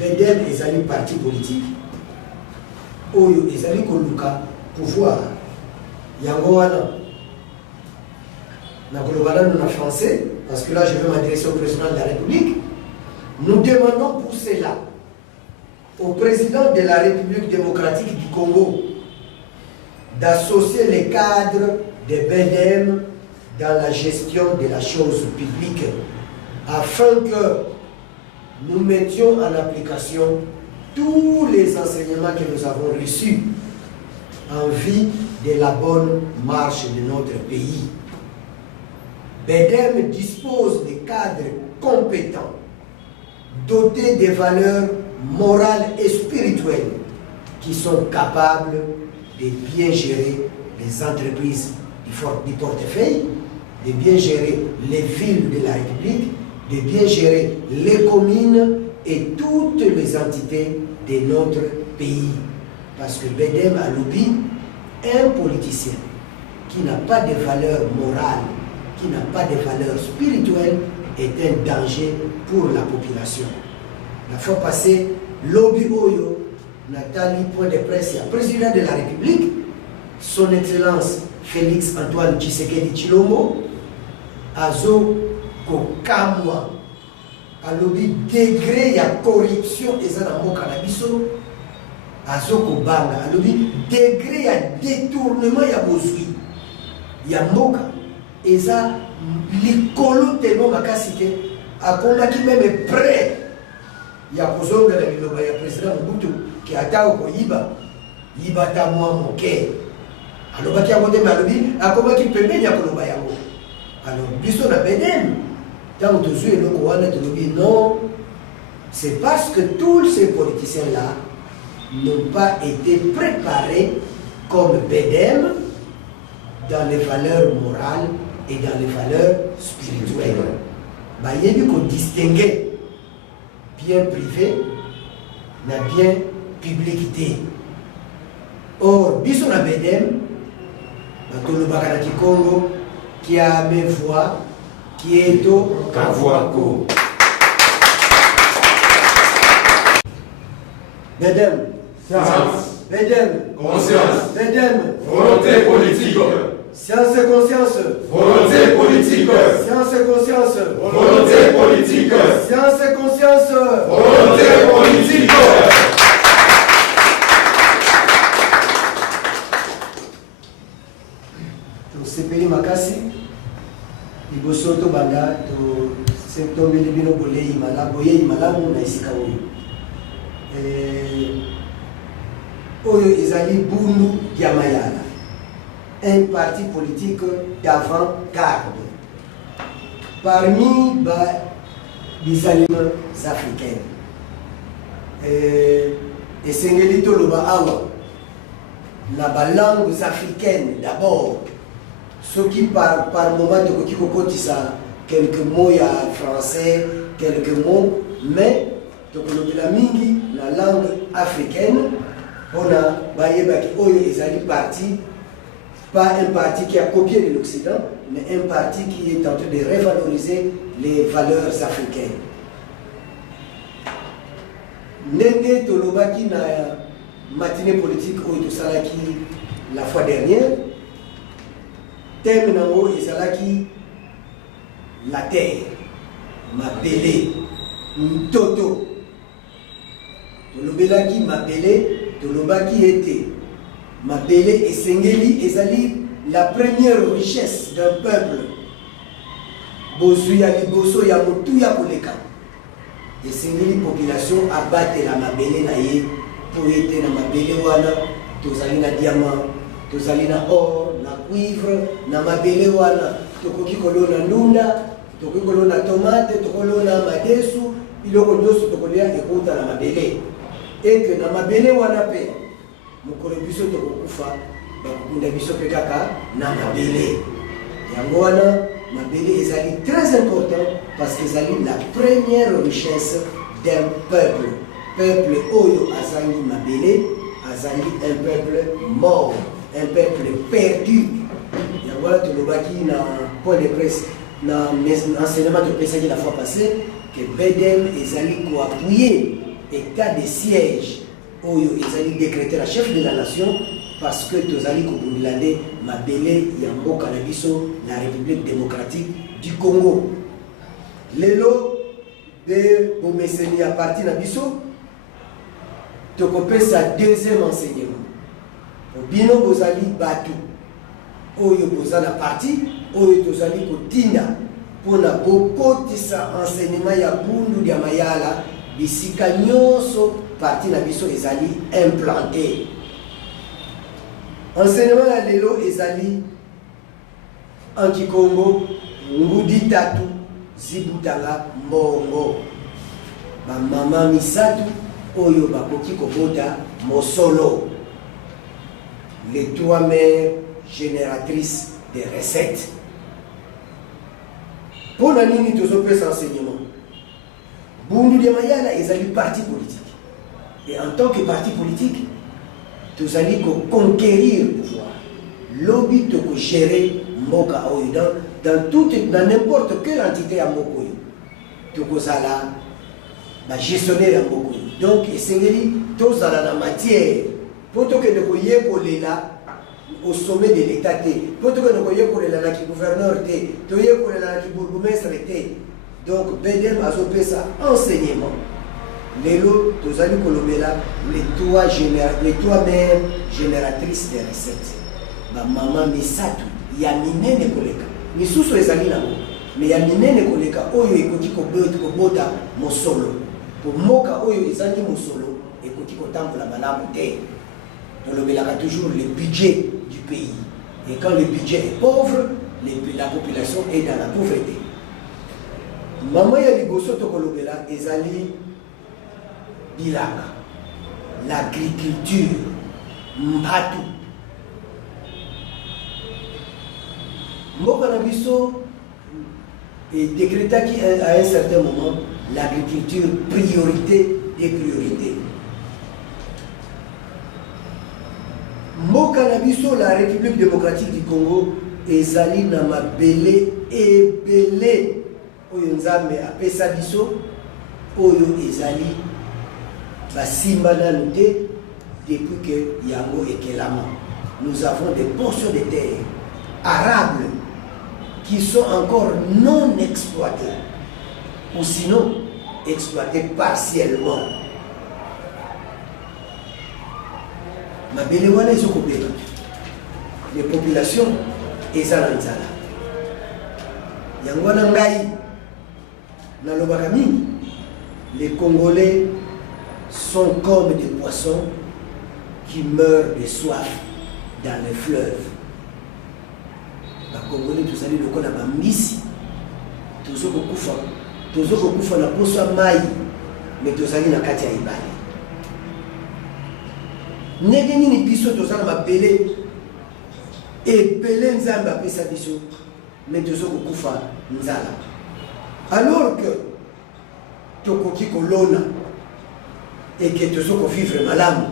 BEDEM est un parti politique. Oyo est un pouvoir. Yangoana. Nous français, parce que là je vais m'adresser au président de la République. Nous demandons pour cela au président de la République démocratique du Congo d'associer les cadres de BEDEM dans la gestion de la chose publique afin que nous mettions en application tous les enseignements que nous avons reçus en vue de la bonne marche de notre pays. BEDEM dispose de cadres compétents, dotés de valeurs morales et spirituelles qui sont capables de bien gérer les entreprises du portefeuille, de bien gérer les villes de la République, de bien gérer les communes et toutes les entités de notre pays. Parce que BEDEM a lobby un politicien qui n'a pas de valeur morale, qui n'a pas de valeur spirituelle, est un danger pour la population. La fois passée, lobby Oyo, Nathalie, point de presse, le président de la République, son Excellence Félix Antoine Tshisekedi Tshilombo, Azo Kokamwa, a lobby degré ya corruption et ça dans mon cannabiso, Azo Kobanga, a lobby degré ya détournement ya bozui, ya moka, et ça l'icolo tellement makasike, a konga qui même est prêt. Il y a Kozonga le président Mobutu qui a été au Yiba, Yiba Tamwa Moké. Alors, il y a un malobi, à comment qui peut bien Koloba Yango. Alors, Bisson a BEDEM. Tant que tu es le Kouana, tu dis non. C'est parce que tous ces politiciens-là n'ont pas été préparés comme BEDEM dans les valeurs morales et dans les valeurs spirituelles. Il y a eu qu'on distinguait bien privé, la bien publicité. Or, bisous la BEDEM, le Bakaraki Congo, qui a mes voix, qui est au Kavouako. BEDEM, science, BEDEM, conscience, BEDEM, volonté politique, science et conscience, volonté politique, science et conscience, volonté politique, science et conscience, volonté politique. Sepeli makasi liboso to banda to septombeli bino bolei malamu na esika oyo ezali bundu ya mayala, un parti politique d'avant-garde parmi les aliments africains. Esengeli toloba awa na balangues africaines d'abord. Ceux qui par moment de qui kokotisa quelques mots ya français, quelques mots, mais la mingi la langue africaine, on a bayebaki oyo ezali parti, pas un parti qui a copié de l'Occident, mais un parti qui est en train de revaloriser les valeurs africaines. Ndenge tolobaki na matinée politique oyo tosalaki la fois dernière. thème nango ezalaki la terre, mabele, mtoto. Tolobelaki mabele, tolobaki ete mabele esengeli ezali la première richesse d'un peuple. Bozu ya liboso ya motu ya koleka. Esengeli population abattre la mabele na ye pour ete na mabele wana tozali na diamant, tozali na or, na cuivre, na mabele wana tokoki kolona ndunda, tokoki kolona tomate, tokolona madesu, biloko nyonso tokolia ekouta na mabele. Et que na mabele wana pe mokolo biso tokokufa bakunda biso pe kaka na mabele. Yango wana mabele ezali très important parce que ezali la première richesse d'un peuple. Peuple oyo azali mabele, azali un peuple mort, un peuple perdu. Yango wana tolobaki na point de presse na enseignement de presse la fois passée que Bedem ezali ko appuyer état de siège oyo ezali décrété la chef de la nation parce que tozali kobundilande mabele ya mboka na biso la République démocratique du Congo. Lelo de bomeseni à partir na biso tokopesa deuxième enseignement. Obino bozali batu oyo bozala parti oyo tozali kotinda pona kokotisa enseignement ya bundu ya mayala bisika nyonso parti na biso ezali implanté. Enseignement ya lelo ezali en Kikongo ngudi tatu zibutanga mbongo. Ba mama misatu oyo bakoki kobota mosolo. Les trois mères génératrices de recettes. Pour la nini tozopesa enseignement. Bundu de Mayala ezali parti politique. Et en tant que parti politique, nous allons conquérir le pouvoir. Lobby de gérer Moka Oyo dans n'importe quelle entité à Mokoyo. Nous allons gestionner à Mokoyo. Donc, c'est tous à la matière. Pour que nous ayons là au sommet de l'État, pour que nous ayons là qui gouverneur, nous ayons là qui bourgmestre. Donc, Bedem a opéré ça enseignement. Lelo, nous allons kolobela les trois mères génératrices de recettes. Ma maman misatu, ya minene koleka. Misusu ezali nango. Mais ya minene koleka oyo ekoti kobota mosolo. Pour moka oyo ezali mosolo ekoti kotambola malamu te. Tolobelaka toujours le budget du pays. Et quand le budget est pauvre, la population est dans la pauvreté. Maman ya liboso tokolobela ezali bilaka, l'agriculture, mbatu. Mboka na biso et décréta à un certain moment l'agriculture priorité des priorités. Mboka na biso la République démocratique du Congo ezali na mabele ebele oyo nzambe apesa biso oyo ezali basimba nanu te depuis que yango ekelama. Nous avons des portions de terre arables qui sont encore non exploitées ou sinon exploitées partiellement. Mabele wana ezokobela les populations ezala nzala yango wana ngai nalobaka mingi les Congolais sont comme des poissons qui meurent de soif dans les fleuves. Les Congolais, tous allez le connaître à Mbisi, tous kufa na posa mai, mais tous allez na kati ya ibale. Ndenge nini biso tozala mabele ebele nzambe apesa biso, mais tous kufa nzala. Alors que tokoki kolona et que tozoko vivre malamu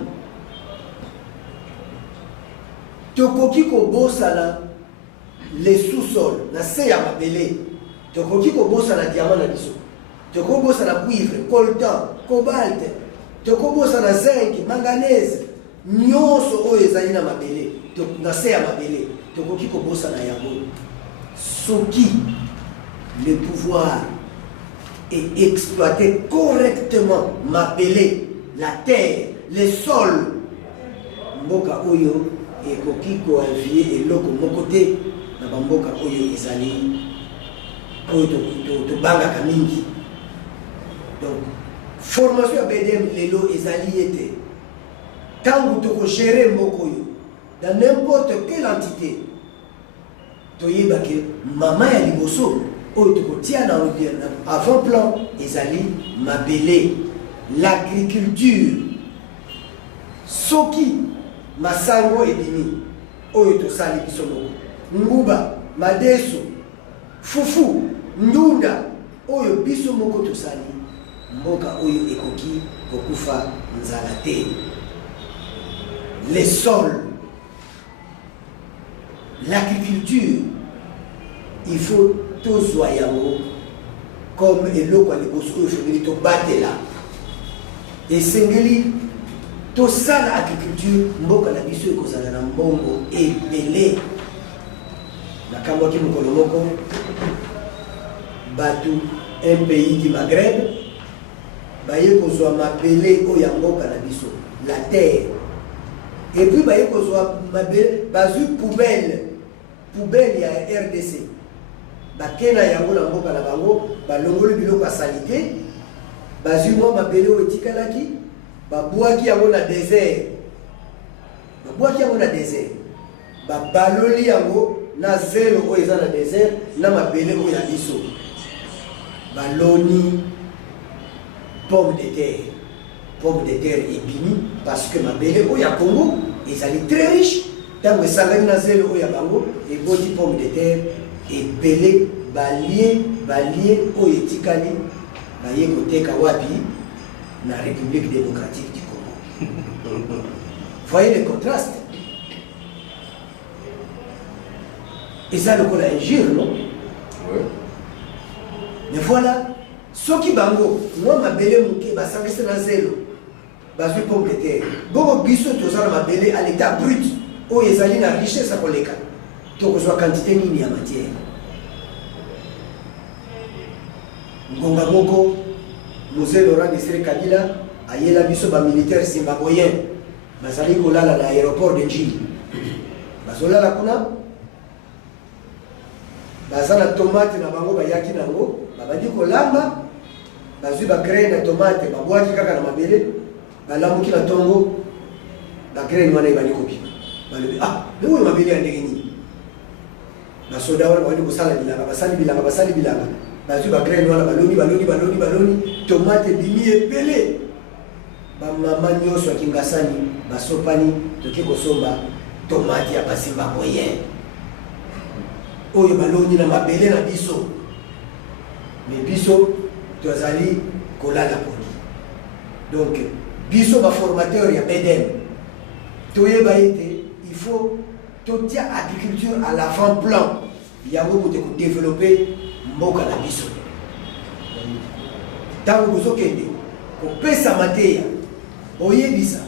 tokoki kobosana les sous-sols na se ya mabele tokoki kobosana diamant na biso tokobosana cuivre coltan cobalt tokobosana zinc manganèse nyonso oyo ezali na mabele na se ya mabele tokoki kobosa na yango soki le pouvoir est exploité correctement mabele la terre le sol mboka oyo ekoki koinvie eloko moko te na bamboka oyo ezali oyo tobangaka mingi. Donc formation ya BDM lelo ezali ete tango tokogere moko oyo dans n'importe quelle entité toyeba ke mama ya liboso oyo tokotia na avant-plan ezali mabele l'agriculture soki masango ebimi oyo tosali biso moko nguba madeso fufu ndunda oyo biso moko tosali mboka oyo ekoki kokufa nzala te. Les sols, l'agriculture, il faut tous yango comme eloko liboso oyo fongeli tobatela esengeli tosala agriculture mboka na biso ekozala na mbongo ebele. Nakamwaki mokolo moko bato un pays du Maghreb baye kozwa mabele oyo ya mboka na biso la terre et puis baye kozwa mabele bazwi poubelle ya RDC bakena yango na mboka na bango balongoli biloko ya salite bazwi mwa mabele oyo etikalaki babwaki yango na désert babaloli yango na zelo oyo eza na désert na mabele oyo ya biso baloni pomme de terre ebimi parce que mabele oyo ya Congo ezali très riche tango esangani na zelo oyo ya bango eboti pomme de terre ebele balie oyo etikali baye koteka wapi na République démocratique du Congo. Voyez le contraste. Et ça le kola injure, non? Oui. Mais voilà, ceux qui bango, moi ma belle mouké, bah ça reste dans zélo, bah je pomme de terre. Bon, biso tozana ma belle à l'état brut, oh ezali na richesse à koleka. Donc on quantité nini ya matière. Ngonga moko, Mosé Laurent Desiré Kabila, ayela biso ba militaire zimbabwéen, bazali kolala na aéroport de Njili. Bazolala kuna. Bazana tomate na bango bayaki nango babandi kolamba bazwi ba graine na tomate babwaki kaka na mabele balamuki na tongo ba graine wana ibali kopi balobi leo mabele ya ndenge nini basoda wana bandi kosala bilanga basali bilanga bazwi ba graine wana baloni tomate bimi ebele ba mama nyonso ya Kingasani basopani toki kosomba tomate ya basimba moyen oyo baloni na mabele na biso mais biso tozali kolala poni. Donc biso ba formateur ya BDM toyeba ete il faut totia agriculture à l'avant-plan yango kote ko développer mboka na biso tango kozokende kopesa mateya oyebisa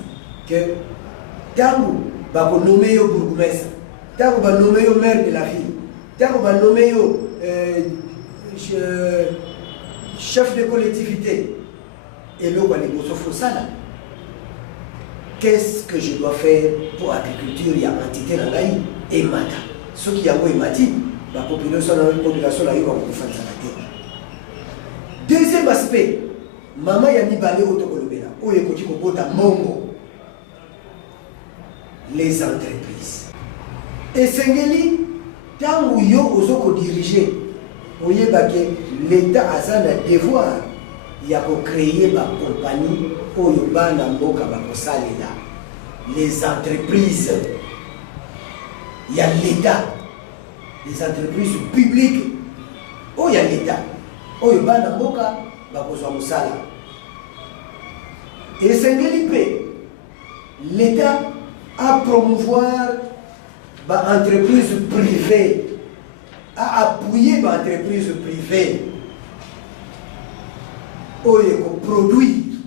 que tango bakonome yo bourgmestre tango banome yo maire de la ville tango banome yo chef de collectivité et le Sala. Qu'est-ce que je dois faire pour l'agriculture? Il y a entité dans l'Aïe et Mata. Ce qui a mati, la population a eu comme faire ça. Deuxième aspect, maman yami balé autocolobela. Oye koti kobota mongo. Les entreprises. Et Sengeli, tant où yo ozoko diriger. Oye baké l'État a ça un devoir. Il y a pour créer ma compagnie oyo bana mboka bakosalela. Les entreprises. Il y a l'État. Les entreprises publiques. Oh, il y a l'État. Oh, il y a l'État. Et c'est l'État a promouvoir l'entreprise privée, a appuyé l'entreprise privée. Oh, il y a produit.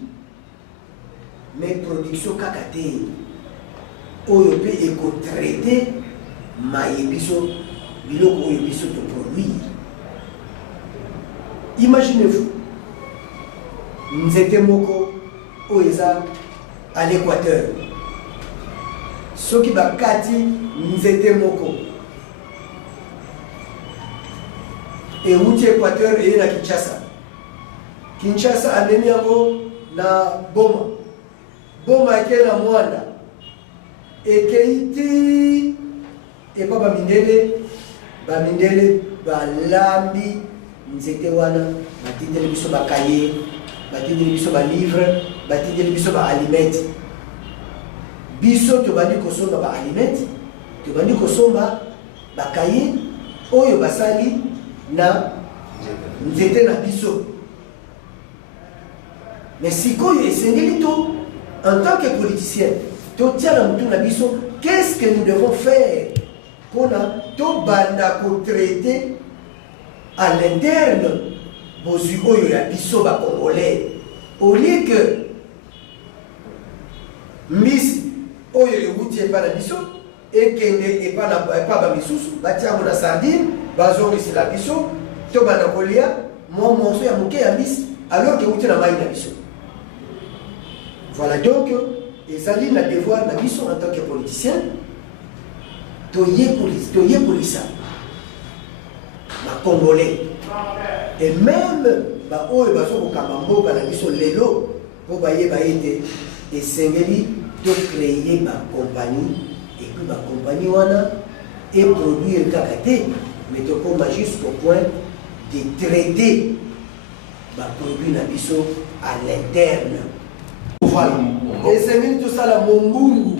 Mais production kakate. oyo pe éco-traité mayebiso biloko oyo biso to produire. Imaginez-vous nzete moko oyo eza à l'équateur soki bakati nzete moko euti équateur eye na Kinshasa amemi yango na boma eke na mwanda ekei ti epa bamindele balambi nzete wana batindeli biso bakaye, batindeli biso balivre, batindeli biso baalimete. Biso tobandi kosomba baalimete, tobandi kosomba bakaye oyo basali na nzete na biso. Mais sikoyo esengeli to en tant que politicien to tia na mutu na biso, qu'est-ce que nous devons faire pour to banda ko traiter à l'interne bozui oyo ya biso ba congolais, au lieu que Miss oyo euti epa na biso ekende epa ba misusu batia na sardine bazongisela biso to banda kolia mo monso ya moke ya Miss alors que euti na mai na biso. Voilà donc ezali na devoir na biso en tant que politicien toye polisa ba congolais et même ba oyo bazo kokamba mboka na biso lelo po bayeba ete esengeli to créer ba compagnie et puis ba compagnie wana et produire kaka te mais to koma jusqu'au point de traiter ba produit na biso à l'interne. Voilà. Esengeli to sala mombungu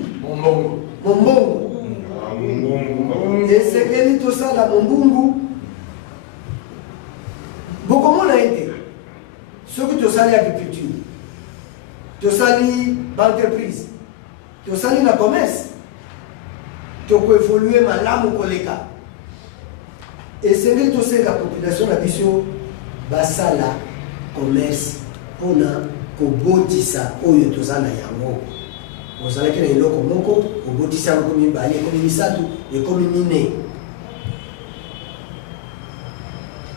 esengeli to sala mombungu bokomona ete soki tosali agriculture tosali baentreprise tosali na commerce tokoevolue malamu koleka esengeli tosenga population na biso basala commerce mpona kobotisa oyo toza na yango. Ozalaki na eloko moko obotisa yango komi mibale ekomi misatu ekomi mine.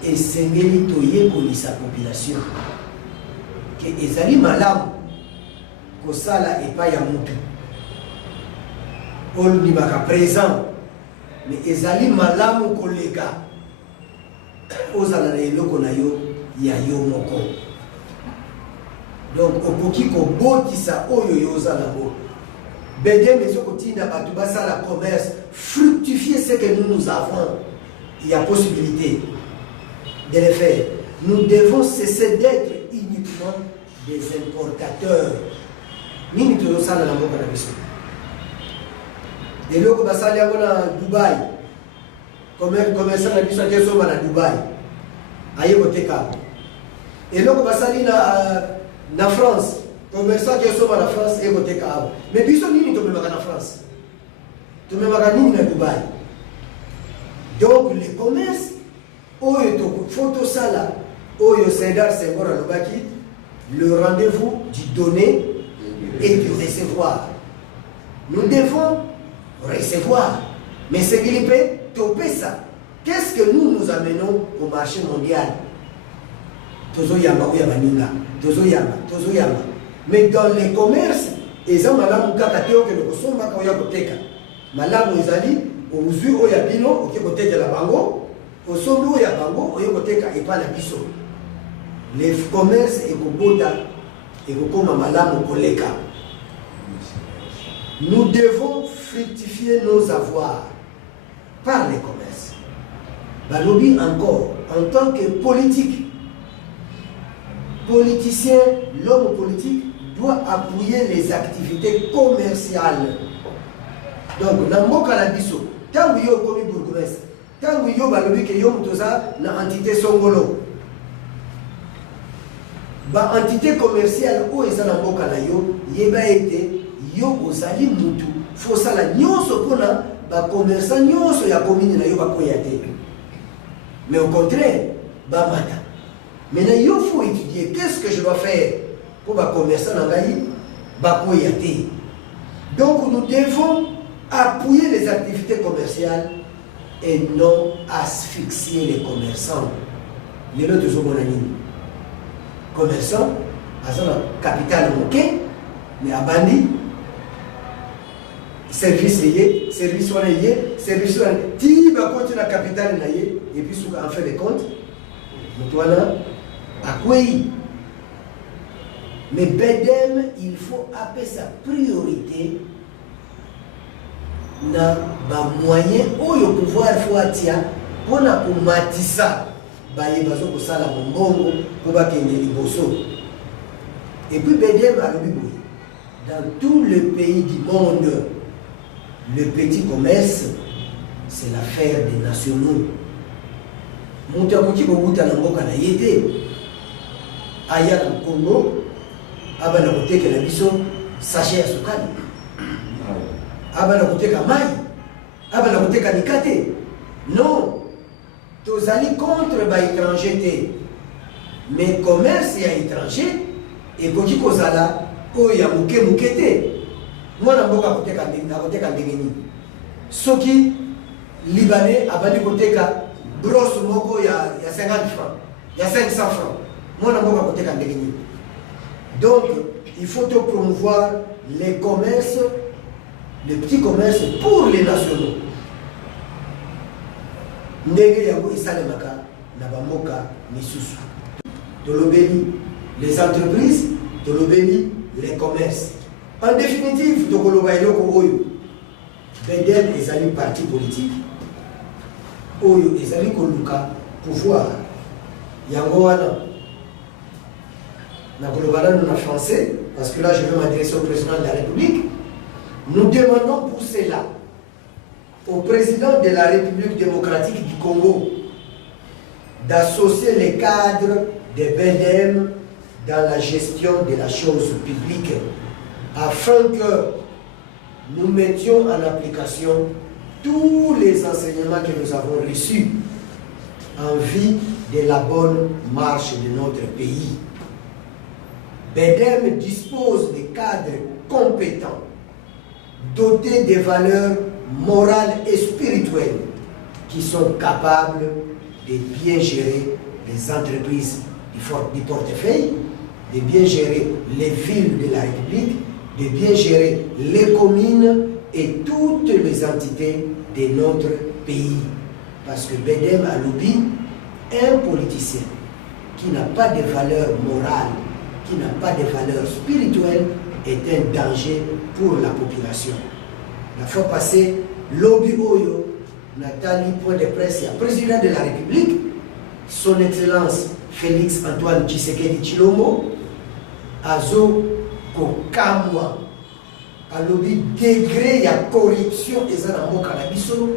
Esengeli toyekolisa population ke ezali malamu kosala epai ya mutu oyo ndimaka présent, mais ezali malamu koleka ozala na eloko na yo ya yo moko. Donc okoki kobotisa oyo yoza nango bede meso kotinda bato basala commerce fructifier ce que nous avons. Il y a possibilité de le faire. Nous devons cesser d'être uniquement des importateurs. Nini tozosala na mboka na biso eloko basali yango na Dubai, commerçant na biso akesomba na Dubai aye koteka eloko basali na France, commerçant akesomba na France aye koteka abo. Mais biso nini tomemaka na France, tomemaka nini na Dubai? Donc le commerce oyo photo sala oyo Sédar Senghor alobaki, le rendez-vous du donner et du recevoir. Nous devons recevoir, mais ce qu'il peut toper ça. Qu'est-ce que nous amenons au marché mondial? Tozoyamba ou yabaninga, tozoyamba. Mais dans les commerces, ils ont malamu kaka teo que le kosomba ka oya koteka. Malamu ezali ouzui oya bino oke koteka la bango, osombi oya bango oya koteka epa na biso. Les commerces ekobota ekokoma malamu koleka. Nous devons fructifier nos avoirs par les commerces. Balobi encore, en tant que politicien, l'homme politique doit appuyer les activités commerciales. Donc, dans mon cas, tant que yo komi bourgmestre, tant que yo balobi que yo mutoza na entité songolo, ba entité commerciale ou eza na mboka na yo yeba ete yo ozali mutu fosala nyonso pona ba commerçant nyonso ya commune na yo bakoya te. Mais au contraire, ba mata. Maintenant il faut étudier qu'est-ce que je dois faire pour ba commerçant na ngai bakoya te. Donc nous devons appuyer les activités commerciales et non asphyxier les commerçants. Les autres sont bons amis. Commerçants, à un capital manqué, mais à bandi, service lié, service lié, service lié. Tu vas continuer la capitale lié, et puis en fait des comptes, toi là, à quoi? Mais Bedem, il faut appeler sa priorité na ba moyen oyo pouvoir foatia pona kumatisa baye bazo kosala mombongo po bakende liboso. Et puis Bedem alobi boye, dans tout le pays du monde, le petit commerce c'est l'affaire des nationaux. Moto akoki kobuta na mboka na yete aya na Congo abana kotekela biso sachet ya sukali, abana koteka mai, abana koteka mikate. Non, tozali contre ba étranger, mais commerce ya étranger ekoki kozala oyo ya muke muke te. Mwana mboka koteka ndenge nini? Soki libanais abandi koteka brosse moko ya 50 francs, ya 500 francs, mwana mboka koteka ndenge nini? Donc, il faut promouvoir les commerces, les petits commerces pour les nationaux. Ndenge yango isalemaka na bamboka misusu. Tolobeli les entreprises, tolobeli les commerces. En définitive, tokoloba eloko oyo. Bedem ezali parti politique. Oyo ezali koluka pouvoir. Yango wana. En français, parce que là je vais m'adresser au président de la République. Nous demandons pour cela au président de la République démocratique du Congo d'associer les cadres de Bedem dans la gestion de la chose publique afin que nous mettions en application tous les enseignements que nous avons reçus en vue de la bonne marche de notre pays. Bedem dispose de cadres compétents, dotés de valeurs morales et spirituelles, qui sont capables de bien gérer les entreprises du portefeuille, de bien gérer les villes de la République, de bien gérer les communes et toutes les entités de notre pays. Parce que Bedem a lobby, un politicien qui n'a pas de valeurs morales, qui n'a pas de valeur spirituelle, est un danger pour la population. La fois passée, lobby Oyo, Nathalie, point de presse, le président de la République, son Excellence Félix Antoine Tshisekedi Tshilombo, Azo Kokamwa, a lobby degré ya corruption et ça dans mon canabiso,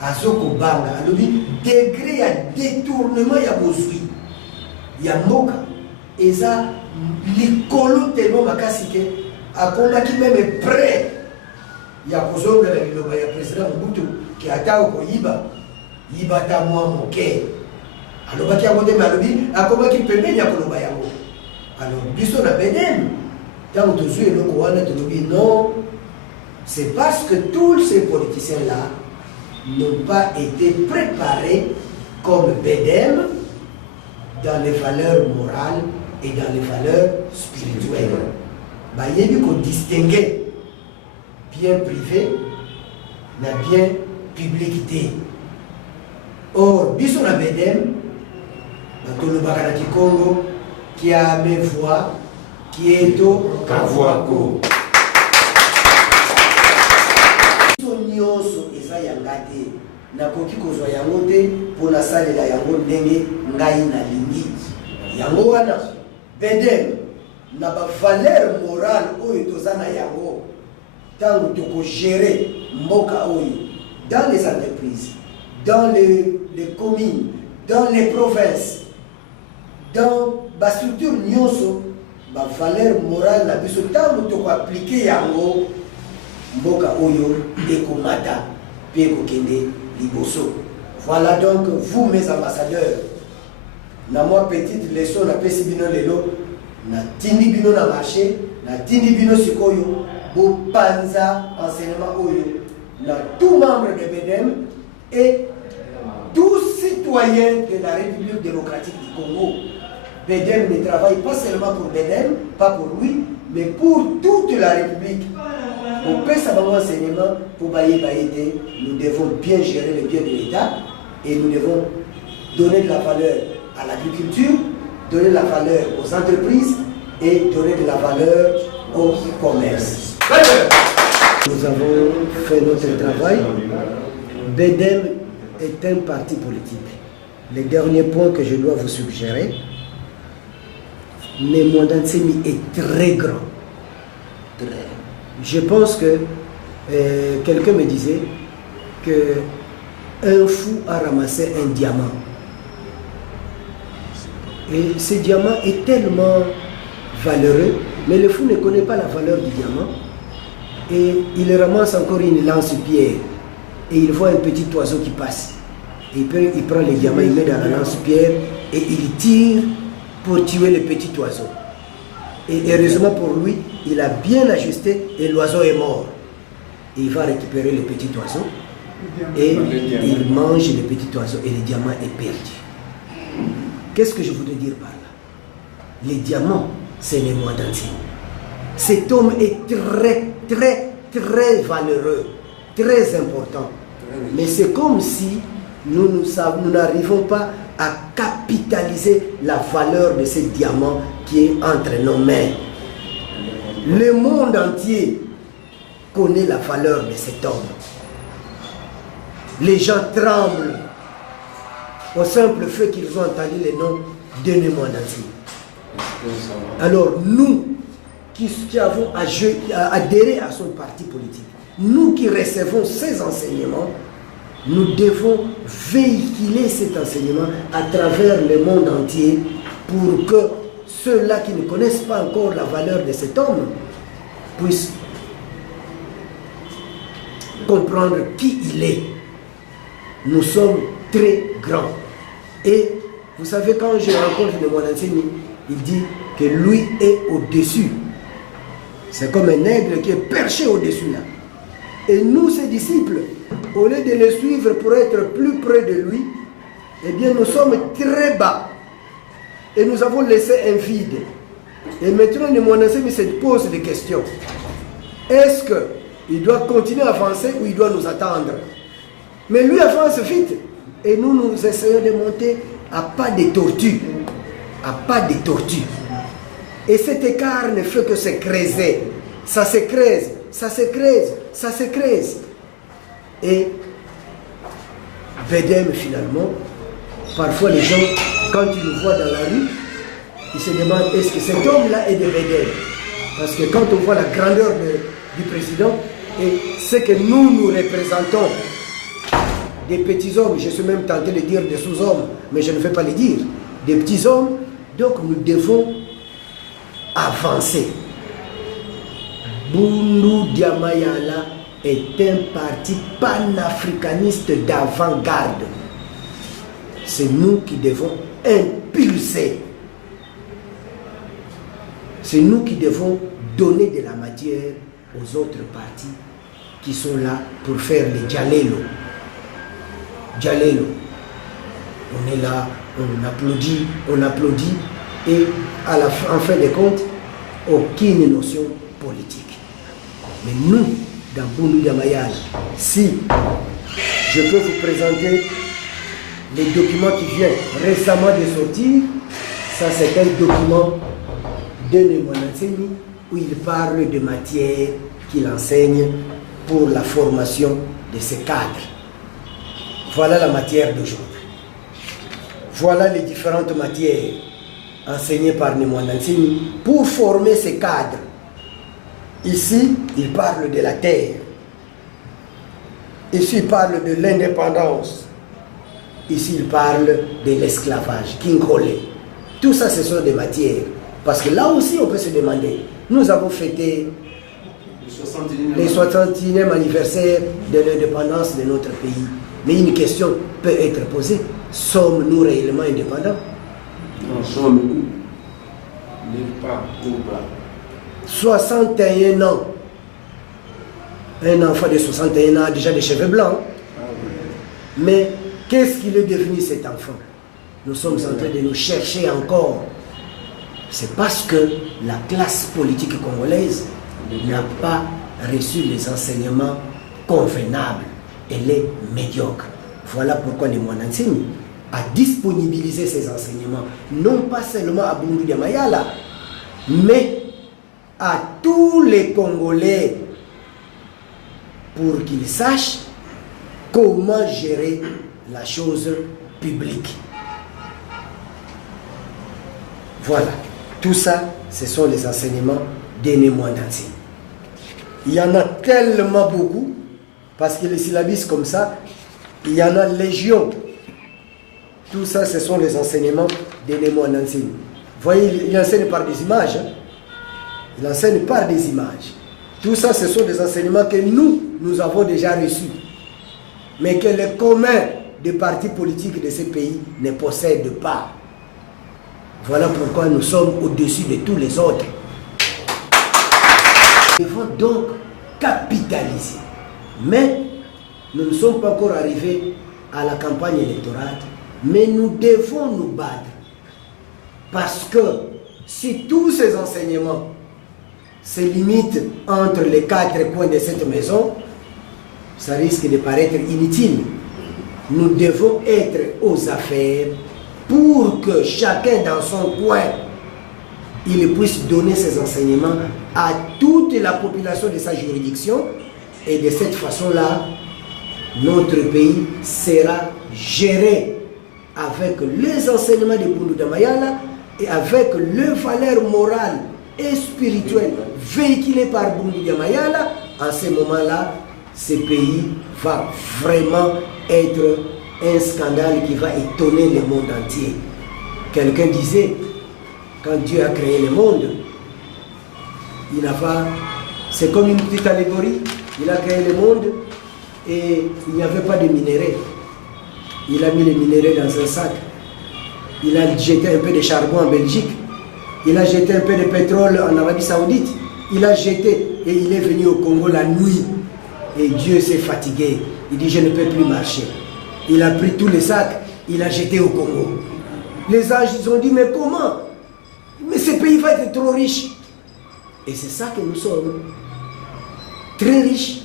Azo Kobanga, a lobby degré ya détournement ya bozui, ya moka. Et ça, l'écolo tellement makasi que a combattu même prêt. Il y a besoin de la président Mobutu qui a été au Iba, Iba ta moi mon cœur. Alors, il y a des malobis, a combattu Pembe Yakoloba Yango. Alors, Bisson a Bedem, tant que tu es le Kouana, tu dis non, c'est parce que tous ces politiciens-là n'ont pas été préparés comme Bedem dans les valeurs morales et dans les valeurs spirituelles. Il y a qu'on distinguer bien privé, la bien publicité. Or, Bisson a Bedem, dans le Bakaraki Congo, qui a mes voix, qui est au Kavouako. Nyonso eza yangate na koki kozwa yango te mpona salela yango ndenge ngai nalingi. Yango wana Bedem na bavaleur morale oyo toza na yango ntango tokogere mboka oyo dans les entreprises, dans les communes, dans les provinces, dans la structure nyonso, la valeur morale na biso ntango tokoaplike yango mboka oyo ekomata pe ekokende liboso. Voilà donc vous mes ambassadeurs, na moi petite leçon na pesi bino lelo, na tindi bino na marché, na tindi bino sikoyo, pour Panza, enseignement Oyo, dans tout membre de BEDEM et tout citoyen de la République démocratique du Congo. BEDEM ne travaille pas seulement pour BEDEM, pas pour lui, mais pour toute la République. Pour faire ça enseignement, pour Baïté, nous devons bien gérer les biens de l'État et nous devons donner de la valeur à l'agriculture, donner de la valeur aux entreprises et donner de la valeur au commerce. Nous avons fait notre travail. BEDEM est un parti politique. Le dernier point que je dois vous suggérer, Némoandansemi est très grand. Je pense que quelqu'un me disait qu'un fou a ramassé un diamant. Et ce diamant est tellement valeureux, mais le fou ne connaît pas la valeur du diamant. Et il ramasse encore une lance-pierre. Et il voit un petit oiseau qui passe. Et il prend le diamant, il met dans la lance-pierre et il tire pour tuer le petit oiseau. Et heureusement pour lui, il a bien ajusté et l'oiseau est mort. Et il va récupérer le petit oiseau et il mange le petit oiseau et le diamant est perdu. Qu'est-ce que je voudrais dire par là? Les diamants, c'est les mois d'Anzini. Cet homme est très valeureux, très important. Mais c'est comme si nous n'arrivons pas à capitaliser la valeur de ce diamant qui est entre nos mains. Le monde entier connaît la valeur de cet homme. Les gens tremblent au simple fait qu'ils ont entendu le nom de Némoandansimi. Alors nous qui avons adhéré à son parti politique, nous qui recevons ces enseignements, nous devons véhiculer cet enseignement à travers le monde entier pour que ceux-là qui ne connaissent pas encore la valeur de cet homme puissent comprendre qui il est. Nous sommes très grands. Et vous savez, quand je rencontre Némoandansimi, il dit que lui est au-dessus. C'est comme un aigle qui est perché au-dessus là. Et nous, ses disciples, au lieu de le suivre pour être plus près de lui, eh bien nous sommes très bas. Et nous avons laissé un vide. Et maintenant, Némoandansimi se pose des questions. Est-ce qu'il doit continuer à avancer ou il doit nous attendre? Mais lui avance vite. Et nous essayons de monter à pas de tortue. À pas de tortue. Et cet écart ne fait que se creuser. Ça se creuse, ça se creuse, ça se creuse. Et BEDEM finalement, parfois les gens, quand ils nous voient dans la rue, ils se demandent est-ce que cet homme-là est de BEDEM? Parce que quand on voit la grandeur du président et ce que nous représentons, des petits hommes, je suis même tenté de dire des sous-hommes, mais je ne vais pas les dire, des petits hommes, donc nous devons avancer. Bundu Diamayala est un parti panafricaniste d'avant-garde. C'est nous qui devons impulser. C'est nous qui devons donner de la matière aux autres partis qui sont là pour faire les Djalelo. Djalelo. On est là, on applaudit et en fin de compte, aucune notion politique. Mais nous, dans Bundu Diamayala, si je peux vous présenter les documents qui viennent récemment de sortir, ça c'est un document de Némoandansimi où il parle de matières qu'il enseigne pour la formation de ces cadres. Voilà la matière d'aujourd'hui. Voilà les différentes matières enseignées par Némoandansimi pour former ces cadres. Ici, il parle de la terre. Ici, il parle de l'indépendance. Ici, il parle de l'esclavage, Kinkole. Tout ça, ce sont des matières. Parce que là aussi, on peut se demander. Nous avons fêté le 61e anniversaire de l'indépendance de notre pays. Mais une question peut être posée. Sommes-nous réellement indépendants? Non, sommes-nous n'est pas ou pas. 61 ans Un enfant de 61 ans a déjà des cheveux blancs. Mais qu'est-ce qu'il est devenu cet enfant? Nous sommes en train de nous chercher encore. C'est parce que la classe politique congolaise n'a pas reçu les enseignements convenables. Elle est médiocre. Voilà pourquoi les Mwanantsimi a disponibilisé ces enseignements, non pas seulement à Bundu de Mayala, mais à tous les Congolais, pour qu'ils sachent comment gérer la chose publique. Voilà. Tout ça, ce sont les enseignements des Mwanantsimi. Il y en a tellement beaucoup, parce que les syllabistes comme ça, il y en a légion. Tout ça, ce sont les enseignements des Mwanantsimi. Vous voyez, il enseigne par des images. Hein? Il enseigne par des images. Tout ça, ce sont des enseignements que nous avons déjà reçus. Mais que les communs des partis politiques de ces pays ne possèdent pas. Voilà pourquoi nous sommes au-dessus de tous les autres. Nous devons donc capitaliser. Mais nous ne sommes pas encore arrivés à la campagne électorale. Mais nous devons nous battre. Parce que si tous ces enseignements se limitent entre les quatre coins de cette maison, ça risque de paraître inutile. Nous devons être aux affaires pour que chacun dans son coin, il puisse donner ses enseignements à toute la population de sa juridiction. Et de cette façon-là, notre pays sera géré avec les enseignements de Bundu de Mayala et avec les valeurs morales et spirituelles véhiculées par Bundu de Mayala. En ce moment-là, ce pays va vraiment être un scandale qui va étonner le monde entier. Quelqu'un disait, quand Dieu a créé le monde, il n'a pas... C'est comme une petite allégorie. Il a créé le monde et il n'y avait pas de minéraux. Il a mis les minéraux dans un sac. Il a jeté un peu de charbon en Belgique. Il a jeté un peu de pétrole en Arabie Saoudite. Il a jeté et il est venu au Congo la nuit. Et Dieu s'est fatigué. Il dit, je ne peux plus marcher. Il a pris tous les sacs, il a jeté au Congo. Les anges, ils ont dit, mais comment? Mais ce pays va être trop riche. Et c'est ça que nous sommes. Très riches.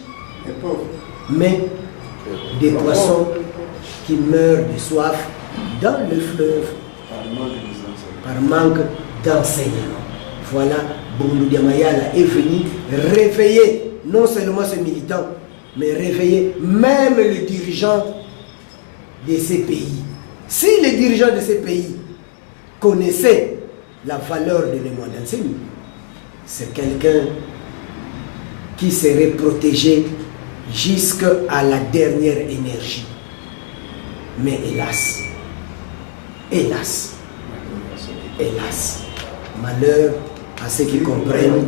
Mais des poissons qui meurent de soif dans le fleuve par manque d'enseignement. Voilà, Bundu de Mayala est venu réveiller non seulement ces militants, mais réveiller même les dirigeants de ces pays. Si les dirigeants de ces pays connaissaient la valeur de Mwanantsimi, c'est quelqu'un qui serait protégé jusqu'à la dernière énergie. Mais hélas, hélas, hélas, malheur à ceux qui comprennent.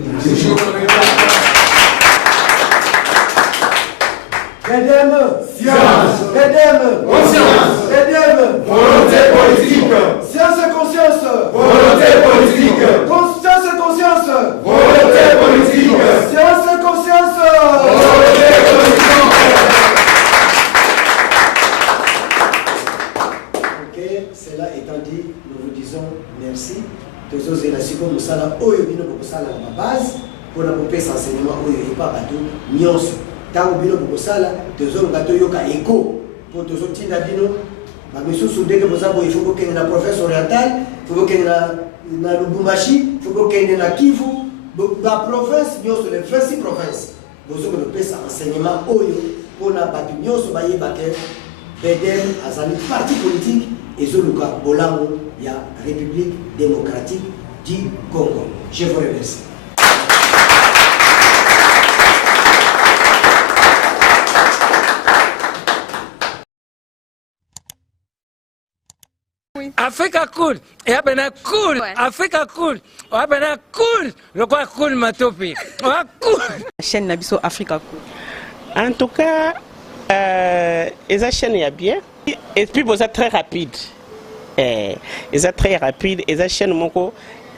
Edem, science, Edem, conscience, Edem, volonté politique, science et conscience, volonté politique, science et conscience, volonté politique, science et conscience, volonté politique. Ok, cela étant dit, nous vous disons merci. Tous les élasticos, nous sommes oyo bino pour ça la base pour la popée enseignement oyo et pas bateau nyonso. Tant bino pour ça là, tous les gâteaux yoka écho pour tous les tina bino. Ma mission soudé que vous avez il faut que la province orientale, il faut que na Lubumbashi, il faut que na Kivu, la province nyonso les 26 provinces. Vous avez le pesa enseignement oyo pour la bateau nyonso baye baké. Bedel azali parti politique et Zoluka Bolango, il y a République démocratique du Congo. Je vous remercie. Africa cool, et abena cool, ouais. Africa cool, abena cool, le quoi cool matopi, cool. Chaîne Nabiso Africa cool. En tout cas, les chaînes y a bien, et puis vous êtes très rapide. Ils sont très rapides, et les chaînes moko,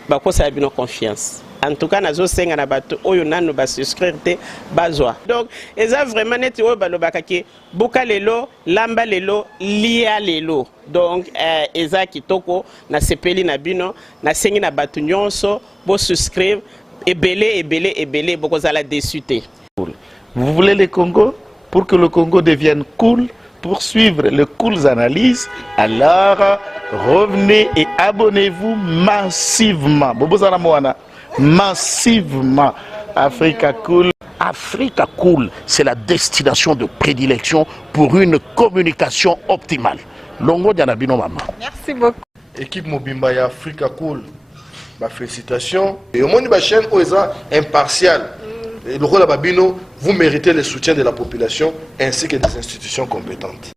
bako ça a bien confiance. En tout cas, nazo senga na bato oyo nanu ba souscrire te bazwa. Donc, eza vraiment neti oyo balobaka ke boka lelo, lamba lelo, lia lelo. Donc, eza kitoko na sepeli na bino, na sengi na bato nyonso bo souscrire ebele bokozala déçu te. Vous voulez le Congo? Pour que le Congo devienne cool, pour suivre les cool analyses, alors revenez et abonnez-vous massivement. Bobozana Moana. Massivement. Africa Cool. Africa Cool, c'est la destination de prédilection pour une communication optimale. Longo Dianabino Mama. Merci beaucoup. Équipe Mobimba et Africa Cool. Bah, félicitations. Et au monde de la chaîne, impartial. Et le rôle de Babino, vous méritez le soutien de la population ainsi que des institutions compétentes.